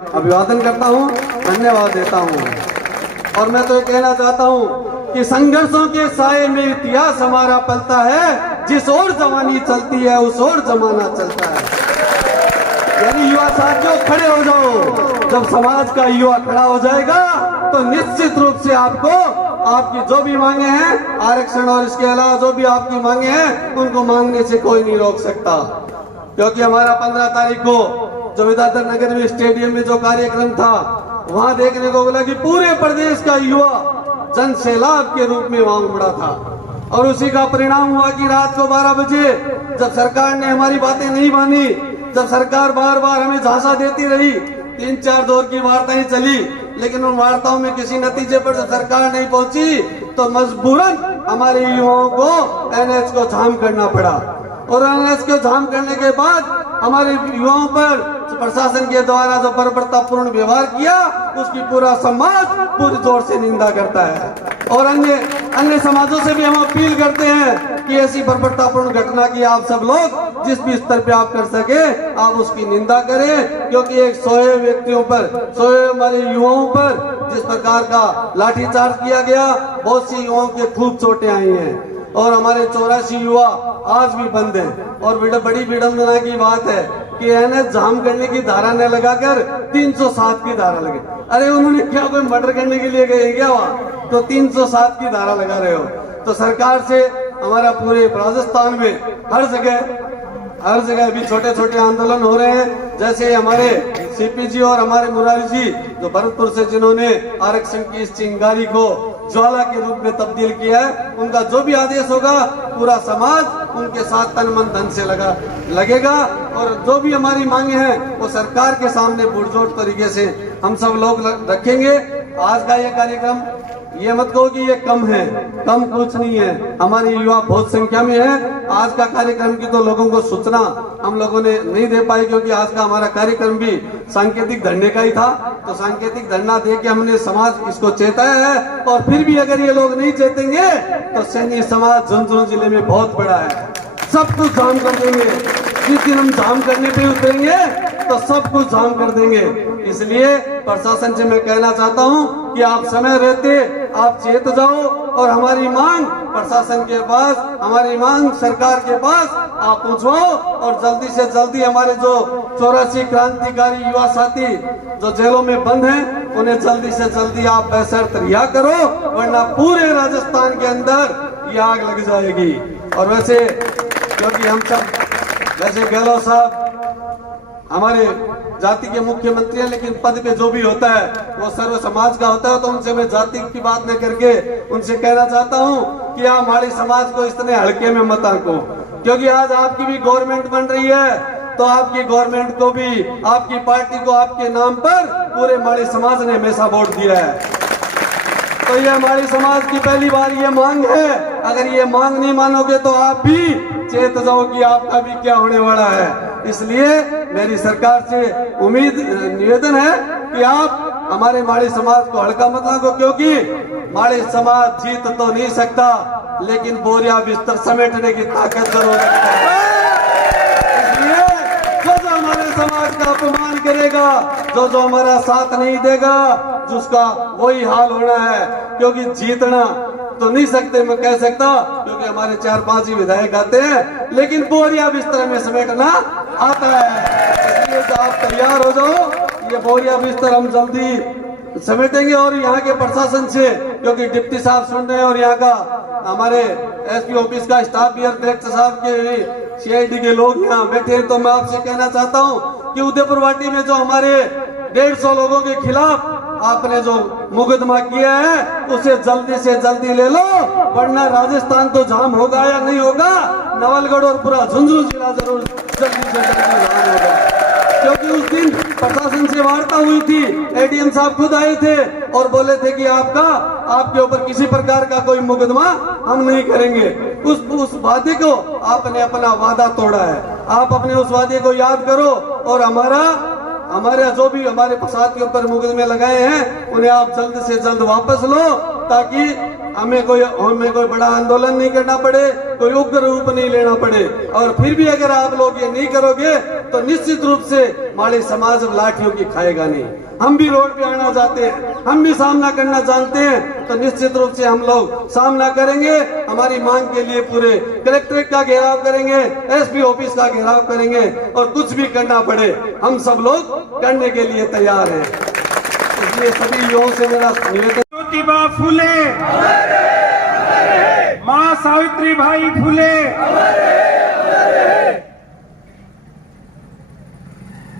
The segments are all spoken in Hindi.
अभिवादन करता हूँ, धन्यवाद देता हूँ। और मैं तो ये कहना चाहता हूँ कि संघर्षों के साए में इतिहास हमारा पलता है, जिस ओर जवानी चलती है उस ओर जमाना चलता है। यानी युवा साथियों खड़े हो जाओ, जब समाज का युवा खड़ा हो जाएगा तो निश्चित रूप से आपको आपकी जो भी मांगे हैं आरक्षण और इसके अलावा जो भी आपकी मांगे हैं उनको मांगने से कोई नहीं रोक सकता। क्योंकि हमारा 15 तारीख को जो विद्याधर नगर में स्टेडियम में जो कार्यक्रम था वहां देखने को मिला कि पूरे प्रदेश का युवा जन सैलाब के रूप में वहां उमड़ा था। और उसी का परिणाम हुआ कि रात को 12 बजे जब सरकार ने हमारी बातें नहीं मानी, जब सरकार बार बार हमें झांसा देती रही, 3-4 दौर की वार्ताएं चली, लेकिन उन वार्ताओं में किसी नतीजे पर जब सरकार नहीं पहुंची तो मजबूरन हमारे युवाओं को एनएच को जाम करना पड़ा। और एनएच को जाम करने के बाद हमारे युवाओं पर प्रशासन के द्वारा जो बर्बरतापूर्ण व्यवहार किया उसकी पूरा समाज पूरी जोर से निंदा करता है। और अन्य समाजों से भी हम अपील करते हैं कि ऐसी बर्बरतापूर्ण घटना की आप सब लोग जिस भी स्तर पे आप कर सके आप उसकी निंदा करें। क्योंकि एक 100 व्यक्तियों पर, 100 हमारे युवाओं पर जिस प्रकार का लाठीचार्ज किया गया, बहुत सी युवाओं के खूब चोटें आई हैं। और हमारे 84 युवा आज भी बंद हैं। और बड़ी विडंबना की बात है कि एनएच जाम करने की धारा न लगाकर 307 की धारा लगे। अरे उन्होंने क्या कोई मर्डर करने के लिए गए क्या वहाँ, तो 307 की धारा लगा रहे हो। तो सरकार से हमारा पूरे राजस्थान में हर जगह अभी छोटे छोटे आंदोलन हो रहे हैं। जैसे हमारे सीपी जी और हमारे मुरारी जी जो भरतपुर से जिन्होंने आरक्षण की इस चिंगारी को ज्वाला के रूप में तब्दील किया है, उनका जो भी आदेश होगा पूरा समाज उनके साथ तन मन धन से लगेगा। और जो भी हमारी मांगे हैं वो सरकार के सामने पुरजोर तरीके से हम सब लोग रखेंगे। आज का ये कार्यक्रम ये मत कहो कि ये कम है, कम कुछ नहीं है। हमारे युवा बहुत संख्या में है। आज का कार्यक्रम की तो लोगों को सूचना हम लोगों ने नहीं दे पाई, क्योंकि आज का हमारा कार्यक्रम भी सांकेतिक धरने का ही था। तो सांकेतिक धरना दे के हमने समाज इसको चेताया है। और फिर भी अगर ये लोग नहीं चेतेंगे तो सैन्य समाज झुंझुनू जिले में बहुत बड़ा है, सब कुछ जाम कर देंगे। जिस दिन हम जाम करने पे उतरेंगे तो सब कुछ जाम कर देंगे। इसलिए प्रशासन से मैं कहना चाहता हूं कि आप समय रहते आप चेत जाओ और हमारी मांग प्रशासन के पास, हमारी मांग सरकार के पास आप पहुंचवाओ। और जल्दी से जल्दी हमारे जो 84 क्रांतिकारी युवा साथी जो जेलों में बंद हैं उन्हें जल्दी से जल्दी आप बेशर्त रिहा करो, वरना पूरे राजस्थान के अंदर ये आग लग जाएगी। और वैसे क्योंकि हम सब वैसे गहलोत साहब हमारे जाति के मुख्यमंत्री हैं, लेकिन पद पे जो भी होता है वो सर्व समाज का होता है। तो उनसे मैं जाति की बात न करके उनसे कहना चाहता हूँ कि आप हमारे समाज को इतने हल्के में मत आंको। क्योंकि आज आपकी भी गवर्नमेंट बन रही है, तो आपकी गवर्नमेंट को भी, आपकी पार्टी को आपके नाम पर पूरे हमारे समाज ने हमेशा वोट दिया है। तो ये हमारे समाज की पहली बार ये मांग है। अगर ये मांग नहीं मानोगे तो आप भी चेत जाओ कि आपका भी क्या होने वाला है। इसलिए मेरी सरकार से निवेदन है कि आप हमारे माड़ी समाज को हल्का मत लागो, क्योंकि माड़ी समाज जीत तो नहीं सकता लेकिन बोरिया बिस्तर समेटने की ताकत जरूर रखता है। इसलिए जो हमारे समाज का अपमान करेगा, जो हमारा साथ नहीं देगा, जिसका वही हाल होना है। क्योंकि जीतना तो नहीं सकते, मैं कह सकता, क्योंकि हमारे 4-5 ही विधायक आते हैं, लेकिन बोरिया बिस्तर में समेटना आता है। इसलिए तो आप तैयार हो जाओ, ये बोरिया बिस्तर हम जल्दी समेटेंगे। और यहाँ के प्रशासन से, क्योंकि डिप्टी साहब सुन रहे हैं और यहाँ का हमारे एसपी ऑफिस का स्टाफ भी, डायरेक्टर साहब के, सीआईडी के लोग यहाँ बैठे हैं, तो मैं आपसे कहना चाहता हूँ कि उदयपुर वाटी में जो हमारे 150 लोगों के खिलाफ आपने जो मुकदमा किया है उसे जल्दी से जल्दी ले लो, वरना राजस्थान तो जाम होगा या नहीं होगा, नवलगढ़ और पूरा झुंझुनू जिला जरूर जल्दी से जल्दी जाम होगा। क्योंकि उस दिन प्रशासन से वार्ता हुई थी, एडीएम साहब खुद आए थे और बोले थे कि आपके ऊपर किसी प्रकार का कोई मुकदमा हम नहीं करेंगे। उस वादे को आपने अपना वादा तोड़ा है। आप अपने उस वादे को याद करो और हमारे जो भी हमारे साथियों पर मुकदमे लगाए हैं उन्हें आप जल्द से जल्द वापस लो, ताकि हमें कोई बड़ा आंदोलन नहीं करना पड़े, कोई उग्र रूप नहीं लेना पड़े। और फिर भी अगर आप लोग ये नहीं करोगे तो निश्चित रूप से माड़ी समाज अब लाठियों की खाएगा नहीं। हम भी रोड पे आना चाहते हैं, हम भी सामना करना जानते हैं, तो निश्चित रूप से हम लोग सामना करेंगे। हमारी मांग के लिए पूरे कलेक्ट्रेट का घेराव करेंगे, एसपी ऑफिस का घेराव करेंगे, और कुछ भी करना पड़े हम सब लोग करने के लिए तैयार हैं। इसलिए सभी युवाओं से मेरा निवेदन, ज्योतिबा फुले, मां सावित्रीबाई फुले,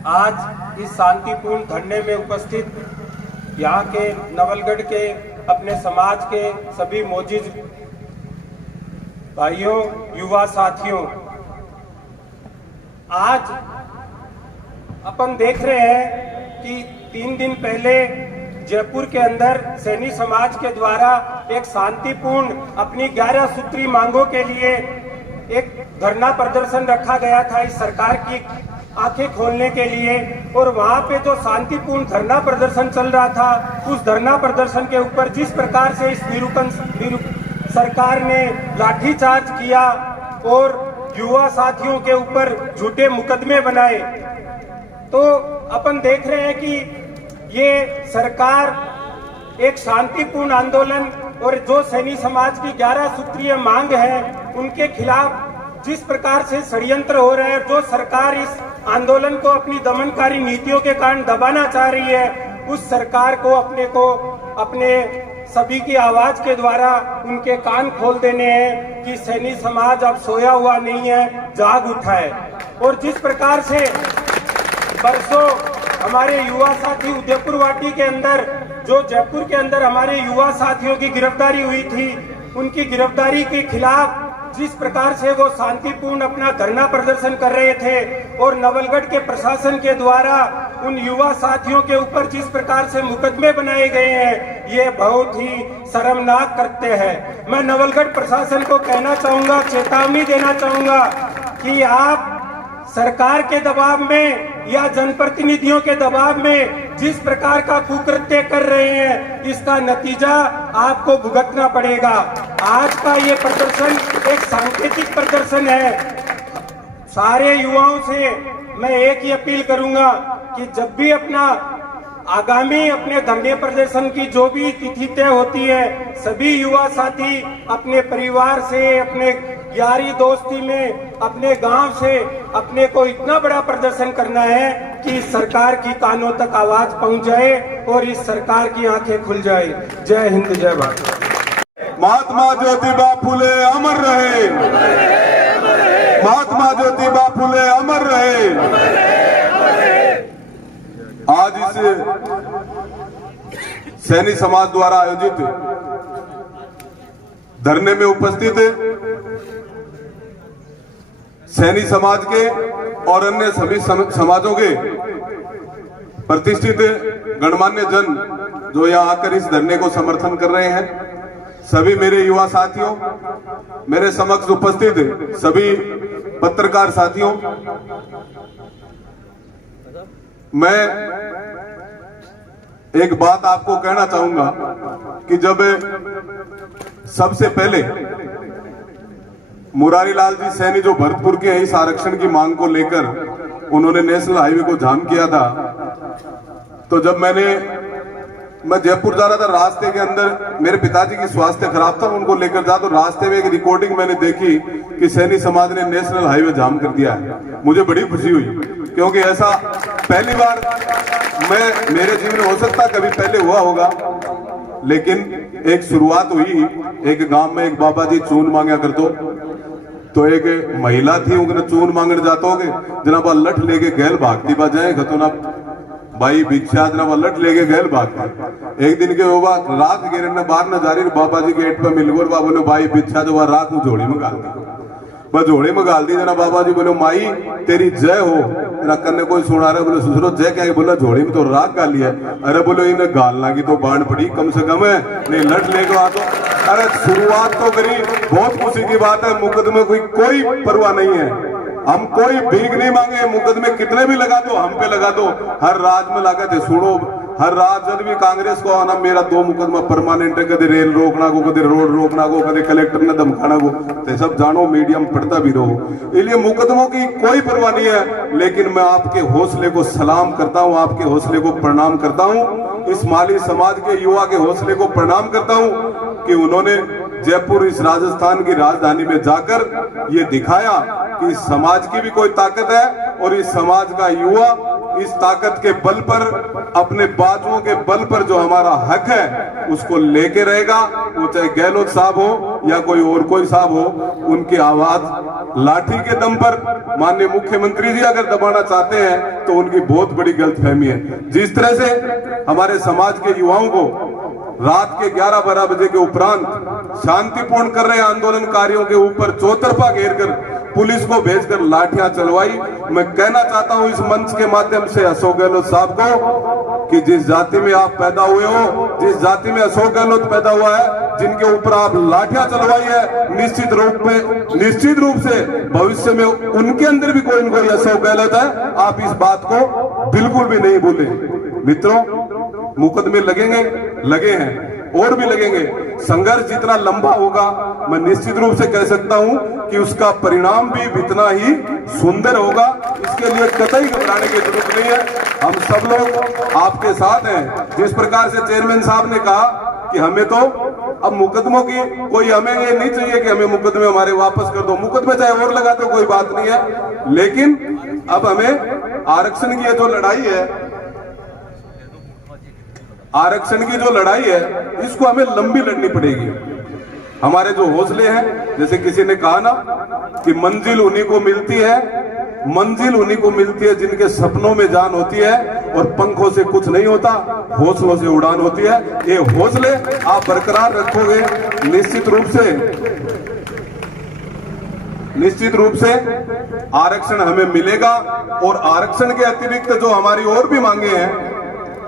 आज इस शांतिपूर्ण धरने में उपस्थित यहाँ के नवलगढ़ के अपने समाज के सभी मौजूद भाइयों, युवा साथियों, आज अपन देख रहे हैं कि 3 दिन पहले जयपुर के अंदर सैनी समाज के द्वारा एक शांतिपूर्ण अपनी 11 सूत्री मांगों के लिए एक धरना प्रदर्शन रखा गया था इस सरकार की आंखें खोलने के लिए। और वहां पे जो शांतिपूर्ण धरना प्रदर्शन चल रहा था, उस धरना प्रदर्शन के ऊपर जिस प्रकार से इस सरकार ने लाठीचार्ज किया और युवा साथियों के ऊपर झूठे मुकदमे बनाए, तो अपन देख रहे हैं कि ये सरकार एक शांतिपूर्ण आंदोलन और जो सैनी समाज की 11 सूत्रीय मांग है उनके खिलाफ जिस प्रकार से षड्यंत्र हो रहे हैं, जो सरकार इस आंदोलन को अपनी दमनकारी नीतियों के कारण दबाना चाह रही है, उस सरकार को अपने सभी की आवाज के द्वारा उनके कान खोल देने हैं कि सैनी समाज अब सोया हुआ नहीं है, जाग उठा है। और जिस प्रकार से परसों हमारे युवा साथी उदयपुर वाटी के अंदर, जो जयपुर के अंदर हमारे युवा साथियों की गिरफ्तारी हुई थी, उनकी गिरफ्तारी के खिलाफ जिस प्रकार से वो शांतिपूर्ण अपना धरना प्रदर्शन कर रहे थे और नवलगढ़ के प्रशासन के द्वारा उन युवा साथियों के ऊपर जिस प्रकार से मुकदमे बनाए गए हैं, ये बहुत ही शर्मनाक करते हैं। मैं नवलगढ़ प्रशासन को कहना चाहूंगा, चेतावनी देना चाहूंगा कि आप सरकार के दबाव में या जनप्रतिनिधियों के दबाव में जिस प्रकार का कुकृत्य कर रहे हैं, इसका नतीजा आपको भुगतना पड़ेगा। आज का ये प्रदर्शन एक सांकेतिक प्रदर्शन है। सारे युवाओं से मैं एक ही अपील करूंगा कि जब भी आगामी अपने धरने प्रदर्शन की जो भी तिथि तय होती है, सभी युवा साथी अपने परिवार से, अपने यारी दोस्ती में, अपने गांव से अपने को इतना बड़ा प्रदर्शन करना है कि सरकार की कानों तक आवाज पहुंच जाए और इस सरकार की आंखें खुल जाए। जय हिंद, जय भारत। महात्मा ज्योतिबा फुले अमर रहे, महात्मा ज्योतिबा फुले अमर रहे। आज इस सैनी समाज द्वारा आयोजित धरने में उपस्थित सैनी समाज के और अन्य सभी समाजों के प्रतिष्ठित गणमान्य जन जो यहाँ आकर इस धरने को समर्थन कर रहे हैं, सभी मेरे युवा साथियों, मेरे समक्ष उपस्थित सभी पत्रकार साथियों, मैं एक बात आपको कहना चाहूंगा कि जब सबसे पहले मुरारी लाल जी सैनी जो भरतपुर के इस आरक्षण की मांग को लेकर उन्होंने नेशनल हाईवे को जाम किया था, तो जब मैं जयपुर जा रहा था, रास्ते के अंदर मेरे पिताजी की स्वास्थ्य खराब था, उनको लेकर जा, तो रास्ते में एक रिकॉर्डिंग मैंने देखी कि सैनी समाज ने नेशनल हाईवे जाम कर दिया है। मुझे बड़ी खुशी हुई, क्योंकि ऐसा पहली बार मेरे जीवन में, हो सकता कभी पहले हुआ होगा, लेकिन एक शुरुआत हुई। एक गांव में एक बाबा जी चून मांगा कर दो, तो एक महिला थी, उन्होंने चून मांगने जाते होगे जनाब लठ लेके गैल भागती बजाए खतो ना भाई भिक्षा जनाब लठ लेके गैल भागती। एक दिन के बाबा रात गिरने ने बाहर न जा रही, बाबा जी गेट पर मिल गए, बोले भाई भिक्षा जो रात में झोड़ी में गाल दी, बस झोड़ी में गाल दी। जना बाबा जी बोले माई तेरी जय हो, करने कोई सुना रहे, बोले सुसरो जय क्या, बोला झोड़ी में तो राग गाली है। अरे बोलो इन्हें गालना की तो बाढ़ पड़ी, कम से कम है नहीं लठ लेके आ तो। अरे शुरुआत तो करी, बहुत खुशी की बात है, मुकदमे कोई परवाह नहीं है। हम कोई भीख नहीं मांगे, मुकदमे कितने भी लगा दो, हम पे लगा दो। हर राज में लगा थे, सुनो हर रात जब भी कांग्रेस को आना मेरा 2 मुकदमा परमानेंट है, कदे रेल रोकना को, कदे रोड रोकना को, कदे कलेक्टर ने धमकाना को, तो सब जानो मीडिया में पढ़ता भी रहो। इसलिए मुकदमों की कोई परवाह नहीं है, लेकिन मैं आपके हौसले को सलाम करता हूं, आपके हौसले को प्रणाम करता हूं, इस माली समाज के युवा के हौसले को प्रणाम करता हूं कि उन्होंने जयपुर इस राजस्थान की राजधानी में जाकर ये दिखाया कि इस समाज की भी कोई ताकत है और इस समाज का युवा इस ताकत के बल पर, अपने बाजुओं के बल पर जो हमारा हक है उसको लेके रहेगा। वो चाहे गहलोत साहब हो या कोई और कोई साहब हो, उनकी आवाज लाठी के दम पर माननीय मुख्यमंत्री जी अगर दबाना चाहते हैं तो उनकी बहुत बड़ी गलतफहमी है। जिस तरह से हमारे समाज के युवाओं को रात के 11-12 बजे के उपरांत शांतिपूर्ण कर रहे आंदोलनकारियों के ऊपर चौतरफा घेर कर पुलिस को भेजकर लाठियां चलवाई, मैं कहना चाहता हूं इस मंच के माध्यम से अशोक गहलोत साहब को कि जिस जाति में आप पैदा हुए हो, जिस जाति में अशोक गहलोत पैदा हुआ है, जिनके ऊपर आप लाठियां चलवाई है, निश्चित रूप से भविष्य में उनके अंदर भी कोई न कोई अशोक गहलोत है। आप इस बात को बिल्कुल भी नहीं भूलें। मित्रों, मुकदमे लगेंगे, लगे हैं और भी लगेंगे। संघर्ष जितना लंबा होगा, मैं निश्चित रूप से कह सकता हूं कि उसका परिणाम भी उतना ही सुंदर होगा। इसके लिए कतई घबराने की जरूरत नहीं है। हम सब लोग आपके साथ हैं। जिस प्रकार से चेयरमैन साहब ने कहा कि हमें तो अब मुकदमों की कोई, हमें ये नहीं चाहिए कि हमें मुकदमे हमारे वापस कर दो, मुकदमे चाहे और लगा दो, कोई बात नहीं है, लेकिन अब हमें आरक्षण की जो लड़ाई है, आरक्षण की जो लड़ाई है, इसको हमें लंबी लड़नी पड़ेगी। हमारे जो हौसले हैं, जैसे किसी ने कहा ना कि मंजिल उन्हीं को मिलती है, मंजिल उन्हीं को मिलती है जिनके सपनों में जान होती है और पंखों से कुछ नहीं होता, हौसलों से उड़ान होती है। ये हौसले आप बरकरार रखोगे, निश्चित रूप से आरक्षण हमें मिलेगा। और आरक्षण के अतिरिक्त जो हमारी और भी मांगे हैं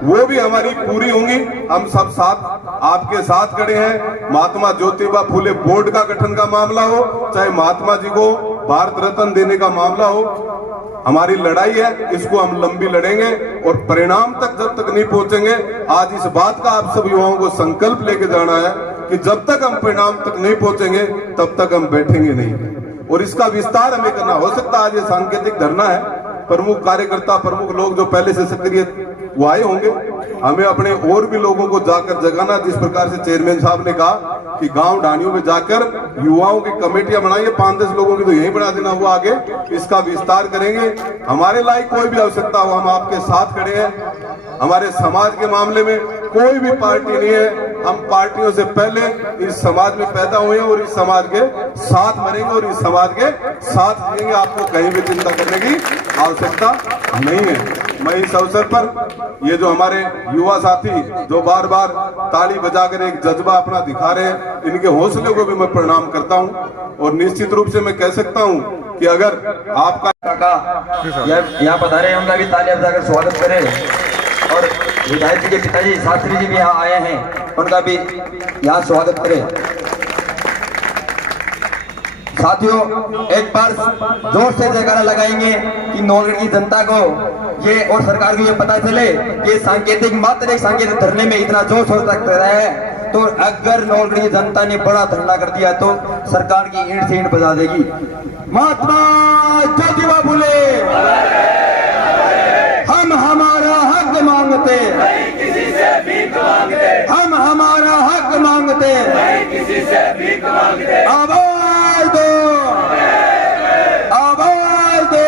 वो भी हमारी पूरी होंगी। हम सब साथ आपके साथ खड़े हैं। महात्मा ज्योतिबा फुले बोर्ड का गठन का मामला हो, चाहे महात्मा जी को भारत रत्न देने का मामला हो, हमारी लड़ाई है, इसको हम लंबी लड़ेंगे और परिणाम तक जब तक नहीं पहुंचेंगे, आज इस बात का आप सब युवाओं को संकल्प लेके जाना है कि जब तक हम परिणाम तक नहीं पहुंचेंगे तब तक हम बैठेंगे नहीं। और इसका विस्तार हमें करना, हो सकता है आज ये सांकेतिक धरना है, प्रमुख कार्यकर्ता, प्रमुख लोग जो पहले से सक्रिय वो आए होंगे, हमें अपने और भी लोगों को जाकर जगाना। जिस प्रकार से चेयरमैन साहब ने कहा कि गांव ढाणियों में जाकर युवाओं की कमेटियां बनाइए, 5-10 लोगों की तो यही बना देना, वो आगे इसका विस्तार करेंगे। हमारे लायक कोई भी आवश्यकता हो, हम आपके साथ खड़े हैं। हमारे समाज के मामले में कोई भी पार्टी नहीं है, हम पार्टियों से पहले इस समाज में पैदा हुए हैं और इस समाज के साथ मरेंगे और इस समाज के साथ जिएंगे। आपको कहीं भी चिंता करने की आवश्यकता नहीं है। मैं इस अवसर पर ये जो हमारे युवा साथी जो बार बार ताली बजाकर एक जज्बा अपना दिखा रहे हैं, इनके हौसले को भी मैं प्रणाम करता हूं। और निश्चित रूप से मैं कह सकता हूं कि अगर आपका यहाँ पधारे, उनका भी ताली बजाकर स्वागत करें। और विधायक जी के पिताजी शास्त्री जी भी यहाँ आए हैं, उनका भी यहाँ स्वागत करें। साथियों, एक बार जोर से जयकारा लगाएंगे कि नौगढ़ की जनता को ये और सरकार को ये पता चले कि सांकेतिक मात्र एक सांकेतिक धरने में इतना जोश हो सकता है। तो अगर नौगढ़ की जनता ने बड़ा धरना कर दिया तो सरकार की ईंट से ईंट बजा देगी। महात्मा ज्योतिबा फुले, हम हमारा हक मांगते, किसी से भीख मांगते, हम हमारा हक मांगते, किसी से भीख मांगते। आवाज दो, आवाज दो।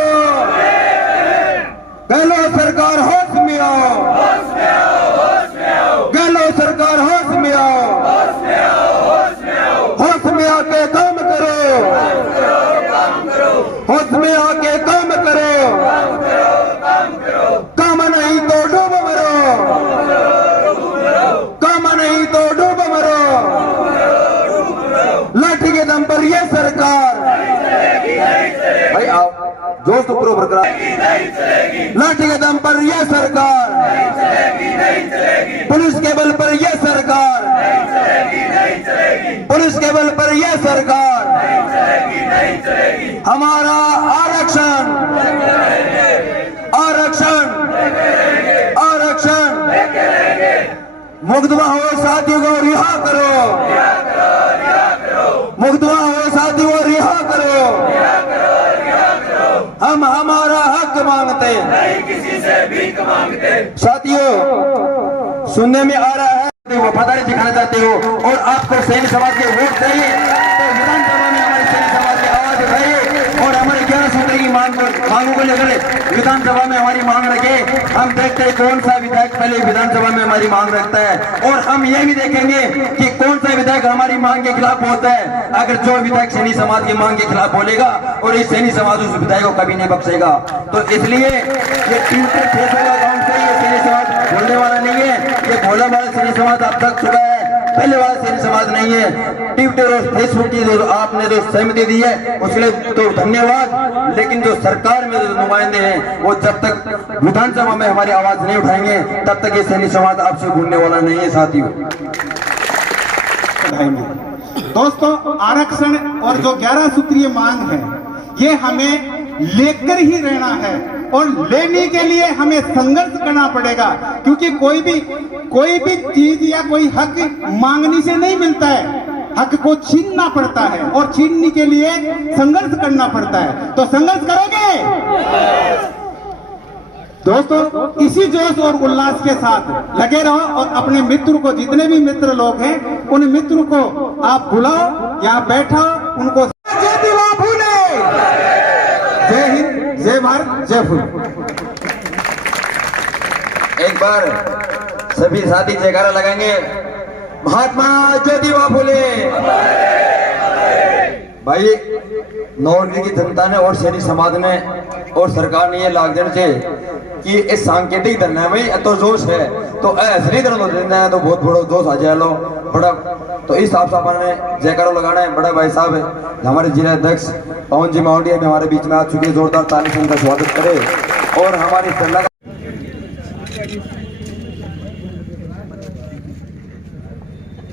गहलोत सरकार होश में आओ, होश में आओ, होश में आओ। गहलोत सरकार होश में आओ, होश में आओ, होश में आओ। होश में आके काम करो, काम करो, काम करो। होश में आके काम करो, काम करो, काम करो। काम नहीं तो डूब मरो, काम नहीं तो डूब मरो। लाठी के दम पर ये सरकार, भाई आओ जोश तो पूरा बरकरार। लाठी के दम पर ये सरकार, पुलिस के बल पर ये सरकार, पुलिस के बल पर ये सरकार। हमारा आरक्षण मुकदमा हो साथियों को रिहा करो, मुकदमा हो साथियों को रिहा करो। हम हमारा हक मांगते, नहीं किसी से भीख मांगते। साथियों, सुनने में आ रहा है वफादारी दिखाना चाहते हो और आपको सैनिक समाज के वोट चाहिए, तो विधानसभा में हमारे सैनिक समाज की आवाज उठाइए और हमारे 11 सूत्र की मांगों को लेकर विधानसभा में हमारी मांग रखे। हम देखते हैं कौन सा विधायक पहले विधानसभा में हमारी मांग रखता है, और हम ये भी देखेंगे कि कौन सा विधायक हमारी मांग के खिलाफ बोलता है। अगर जो विधायक सैनिक समाज की मांग के खिलाफ बोलेगा और इस सैनिक समाज उस विधायक को कभी नहीं बख्शेगा। तो इसलिए ये ट्विटर फेसबुक अकाउंट से ये सैनिक समाज बोलने वाला नहीं है, ये भोला वाला सैनिक समाज अब तक चुका है, पहले वाला सैनिक समाज नहीं है। ट्विटर और फेसबुक की जो आपने जो सहमति दी है उसके लिए तो धन्यवाद, लेकिन जो सरकार में जो नुमाइंदे हैं वो जब तक विधानसभा में हमारी आवाज नहीं उठाएंगे तब तक ये सैनिक समाज आपसे भूलने वाला नहीं है। साथियों, दोस्तों, आरक्षण और जो 11 सूत्रीय मांग है ये हमें लेकर ही रहना है और लेने के लिए हमें संघर्ष करना पड़ेगा, क्योंकि कोई भी चीज या कोई हक मांगने से नहीं मिलता है, हक को छीनना पड़ता है और छीनने के लिए संघर्ष करना पड़ता है। तो संघर्ष करोगे दोस्तों, इसी जोश और उल्लास के साथ लगे रहो और अपने मित्र को, जितने भी मित्र लोग हैं उन मित्र को आप बुलाओ, यहाँ बैठो, उनको जय हिंद, जय भारत, जय फूल। एक बार सभी साथी जयकारा लगाएंगे, महात्मा ज्योतिबा फुले। भाई, नौरगी की जनता ने और सैनिक समाज ने और सरकार ने ये लाग देना चाहिए कि इस सांकेतिक धरना में तो जोश है, तो असली धरना देना है तो बहुत बड़ा जोश आ जाए लो बड़ा। तो इस हिसाब से अपने जयकारा लगाना है। बड़ा भाई साहब हमारे जिला अध्यक्ष पवन जी माउंटिया भी हमारे बीच में आ चुके हैं, जोरदार ताली से उनका स्वागत करें। और हमारी सेना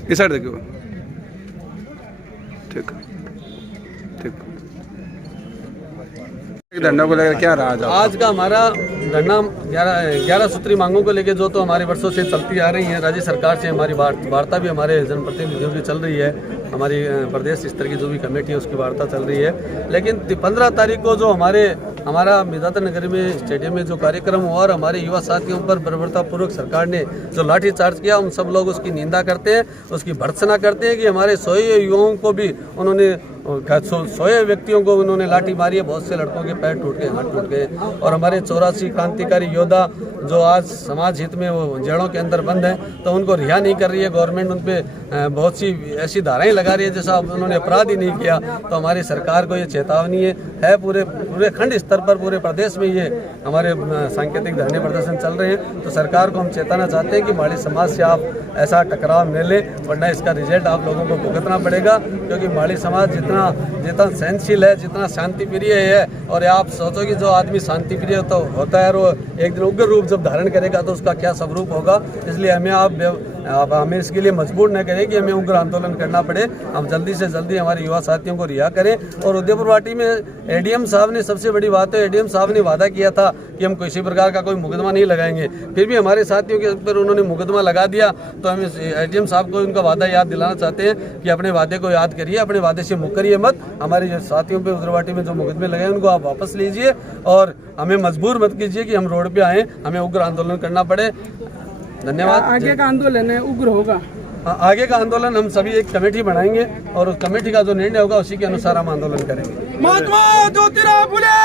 इस साइड देखिए, ठीक ठीक। धरना को लेकर क्या रहा आज का हमारा धरना 11 सूत्री मांगों को लेकर जो तो हमारे वर्षों से चलती आ रही है, राज्य सरकार से हमारी वार्ता भी हमारे जनप्रतिनिधियों की चल रही है, हमारी प्रदेश स्तर की जो भी कमेटी है उसकी वार्ता चल रही है। लेकिन 15 तारीख को जो हमारा मिर्जापुर नगर में स्टेडियम में जो कार्यक्रम हुआ और हमारे युवा साथियों पर बर्बरतापूर्वक सरकार ने जो लाठीचार्ज किया, उन सब लोग उसकी निंदा करते हैं, उसकी भर्त्सना करते हैं कि हमारे 100 युवाओं को भी उन्होंने 100 व्यक्तियों को उन्होंने लाठी मारी है, बहुत से लड़कों के पैर टूट गए, हाथ टूट गए। और हमारे 84 क्रांतिकारी योद्धा जो आज समाज हित में वो जेलों के अंदर बंद हैं, तो उनको रिहा नहीं कर रही है गवर्नमेंट, उन पर बहुत सी ऐसी धाराएं लगा रही है जैसा उन्होंने अपराध ही नहीं किया। तो हमारी सरकार को ये चेतावनी है पूरे खंड स्तर पर, पूरे प्रदेश में ये हमारे सांकेतिक धरने प्रदर्शन चल रहे हैं। तो सरकार को हम चेताना चाहते हैं कि माली समाज से आप ऐसा टकराव न लें, वरना इसका रिजल्ट आप लोगों को भुगतना पड़ेगा। क्योंकि माली समाज जितना सहनशील है, जितना शांति प्रिय है, और आप सोचो कि जो आदमी शांति प्रिय तो होता है और एक दिन उग्र रूप जब धारण करेगा तो उसका क्या स्वरूप होगा। इसलिए हमें इसके लिए मजबूर न करें कि हमें उग्र आंदोलन करना पड़े। हम जल्दी से जल्दी हमारे युवा साथियों को रिहा करें। और उदयपुर वाटी में एडीएम साहब ने, सबसे बड़ी बात है, एडीएम साहब ने वादा किया था कि हम किसी प्रकार का कोई मुकदमा नहीं लगाएंगे, फिर भी हमारे साथियों के ऊपर उन्होंने मुकदमा लगा दिया। तो हम एडीएम साहब को उनका वादा याद दिलाना चाहते हैं कि अपने वादे को याद करिए, अपने वादे से मुकरिए मत। हमारे साथियों पे उदयपुर में जो मुकदमे लगे उनको आप वापस लीजिए और हमें मजबूर मत कीजिए कि हम रोड पे आए, हमें उग्र आंदोलन करना पड़े। धन्यवाद। आगे का आंदोलन है उग्र होगा। आगे का आंदोलन हम सभी एक कमेटी बनाएंगे और उस कमेटी का जो निर्णय होगा उसी के अनुसार हम आंदोलन करेंगे। महात्मा ज्योतिराव फुले,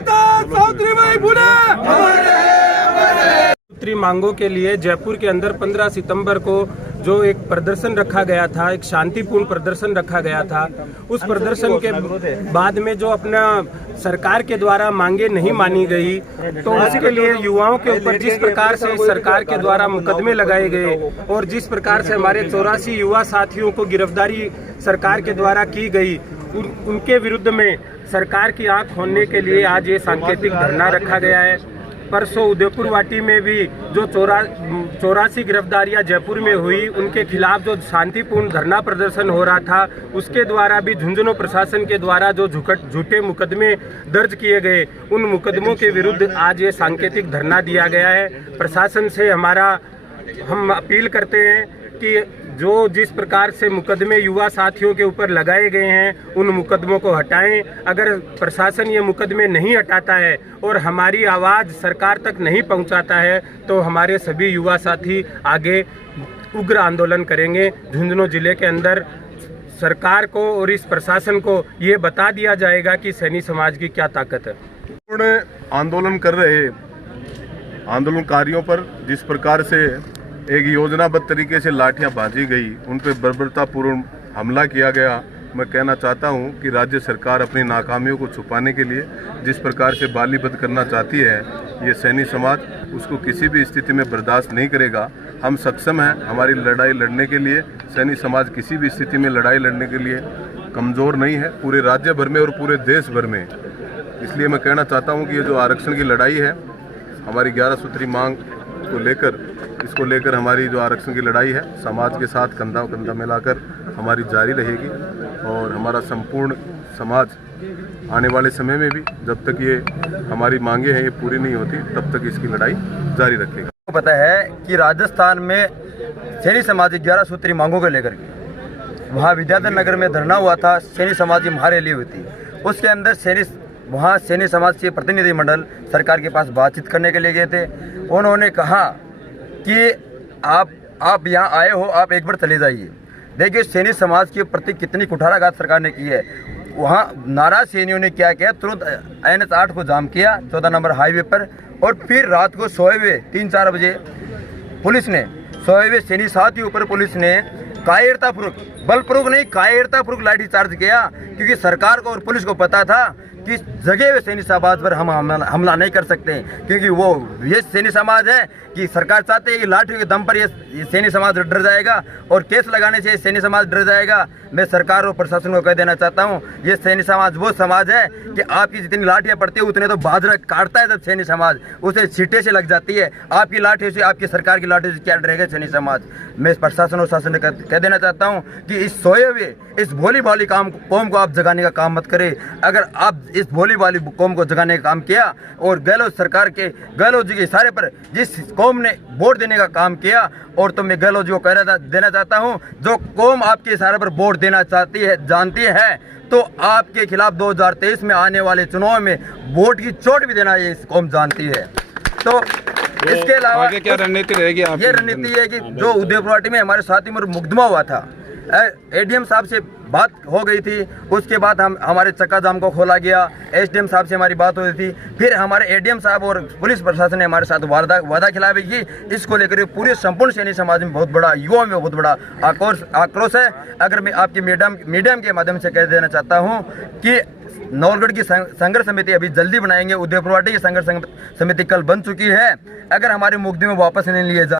सावित्रीबाई फुले। सूत्री मांगों के लिए जयपुर के अंदर 15 सितंबर को जो एक प्रदर्शन रखा गया था, एक शांतिपूर्ण प्रदर्शन रखा गया था, उस प्रदर्शन के बाद में जो अपना सरकार के द्वारा मांगे नहीं मानी गई, तो उसके लिए युवाओं के ऊपर जिस प्रकार से सरकार के द्वारा मुकदमे लगाए गए और जिस प्रकार से हमारे 84 युवा साथियों को गिरफ्तारी सरकार के द्वारा की गई, उनके विरुद्ध में सरकार की आंख खोलने के लिए आज ये सांकेतिक धरना रखा गया है। परसों उदयपुर वाटी में भी जो 84 गिरफ्तारियां जयपुर में हुई, उनके खिलाफ जो शांतिपूर्ण धरना प्रदर्शन हो रहा था, उसके द्वारा भी झुंझुनू प्रशासन के द्वारा जो झूठे मुकदमे दर्ज किए गए, उन मुकदमों के विरुद्ध आज ये सांकेतिक धरना दिया गया है। प्रशासन से हम अपील करते हैं कि जो जिस प्रकार से मुकदमे युवा साथियों के ऊपर लगाए गए हैं, उन मुकदमों को हटाएं। अगर प्रशासन ये मुकदमे नहीं हटाता है और हमारी आवाज़ सरकार तक नहीं पहुंचाता है, तो हमारे सभी युवा साथी आगे उग्र आंदोलन करेंगे। झुंझुनू जिले के अंदर सरकार को और इस प्रशासन को ये बता दिया जाएगा कि सैनी समाज की क्या ताकत है। पूर्ण आंदोलन कर रहे आंदोलनकारियों पर जिस प्रकार से एक योजनाबद्ध तरीके से लाठियां बांधी गई, उन पर बर्बरतापूर्ण हमला किया गया, मैं कहना चाहता हूं कि राज्य सरकार अपनी नाकामियों को छुपाने के लिए जिस प्रकार से बालीबद्ध करना चाहती है, ये सैनी समाज उसको किसी भी स्थिति में बर्दाश्त नहीं करेगा। हम सक्षम हैं हमारी लड़ाई लड़ने के लिए। सैनी समाज किसी भी स्थिति में लड़ाई लड़ने के लिए कमज़ोर नहीं है, पूरे राज्य भर में और पूरे देश भर में। इसलिए मैं कहना चाहता हूँ कि ये जो आरक्षण की लड़ाई है, हमारी 11 सूत्री मांग को लेकर, इसको लेकर हमारी जो आरक्षण की लड़ाई है, समाज के साथ कंधा कंधा मिलाकर हमारी जारी रहेगी। और हमारा संपूर्ण समाज आने वाले समय में भी, जब तक ये हमारी मांगे हैं ये पूरी नहीं होती, तब तक इसकी लड़ाई जारी रखेगा। पता है कि राजस्थान में सैनी समाज की 11 सूत्री मांगों को लेकर के वहाँ विद्याधर नगर में धरना हुआ था, सैनी समाज की महारैली हुई थी। उसके अंदर सैनी समाज के प्रतिनिधिमंडल सरकार के पास बातचीत करने के लिए गए थे। उन्होंने कहा कि आप यहाँ आए हो, आप एक बार चले जाइए। देखिए सैनी समाज के प्रति कितनी कुठाराघात सरकार ने की है। वहाँ नाराज सैनियों ने क्या किया, तुरंत NH 8 को जाम किया 14 नंबर हाईवे पर, और फिर रात को सोए हुए 3-4 बजे पुलिस ने सोए हुए सैनी साथियों पर पुलिस ने कायरतापूर्वक, बलपूर्वक नहीं कायरतापूर्वक लाठी चार्ज किया, क्योंकि सरकार को और पुलिस को पता था कि जगह हुए सैनी समाज पर हम हमला नहीं कर सकते, क्योंकि वो ये सैनी समाज है कि सरकार चाहते है कि लाठियों के दम पर ये सैनी समाज डर जाएगा और केस लगाने से सैनी समाज डर जाएगा। मैं सरकार और प्रशासन को कह देना चाहता हूँ, ये सैनी समाज वो समाज है कि आपकी जितनी लाठियाँ पड़ती है उतने तो बाजरा काटता है। जब सैनी समाज उसे छींटे से लग जाती है, आपकी लाठी से, आपकी सरकार की लाठी से क्या डरेगा सैनी समाज। मैं प्रशासन और शासन को कह देना चाहता हूँ कि इस सोए हुए इस भोली भाली कौम को आप जगाने का काम मत करें। अगर आप इस भोली भाली कौम को जगाने का काम किया और गहलोत सरकार के, गहलोत जी के इशारे पर जिस कौम ने वोट देने का काम किया, और तो मैं गहलोत जी को देना चाहता हूँ, जो कौम आपके इशारे पर वोट देना चाहती है, जानती है, तो आपके खिलाफ 2023 में आने वाले चुनाव में वोट की चोट भी देना ये कौम जानती है। तो इसके अलावा आगे क्या रणनीति रहेगी आपकी? ये रणनीति है कि जो उदयपुर वाटी में हमारे साथी में मुकदमा हुआ था, ADM साहब से बात हो गई थी, उसके बाद हमारे चक्का जाम को खोला गया, SDM साहब से हमारी बात हुई थी, फिर हमारे ADM साहब और पुलिस प्रशासन ने हमारे साथ वादा खिलाफी की। इसको लेकर पूरे संपूर्ण सैनी समाज में बहुत बड़ा, युवाओं में बहुत बड़ा आक्रोश है। अगर मैं आपके मीडियम के माध्यम से कह देना चाहता हूँ कि नौलगढ़ की संघर्ष समिति अभी जल्दी बनाएंगे। उदयपुर वाटी की संघर्ष समिति कल बन चुकी है। अगर हमारे मुकदमे वापस नहीं लिए जा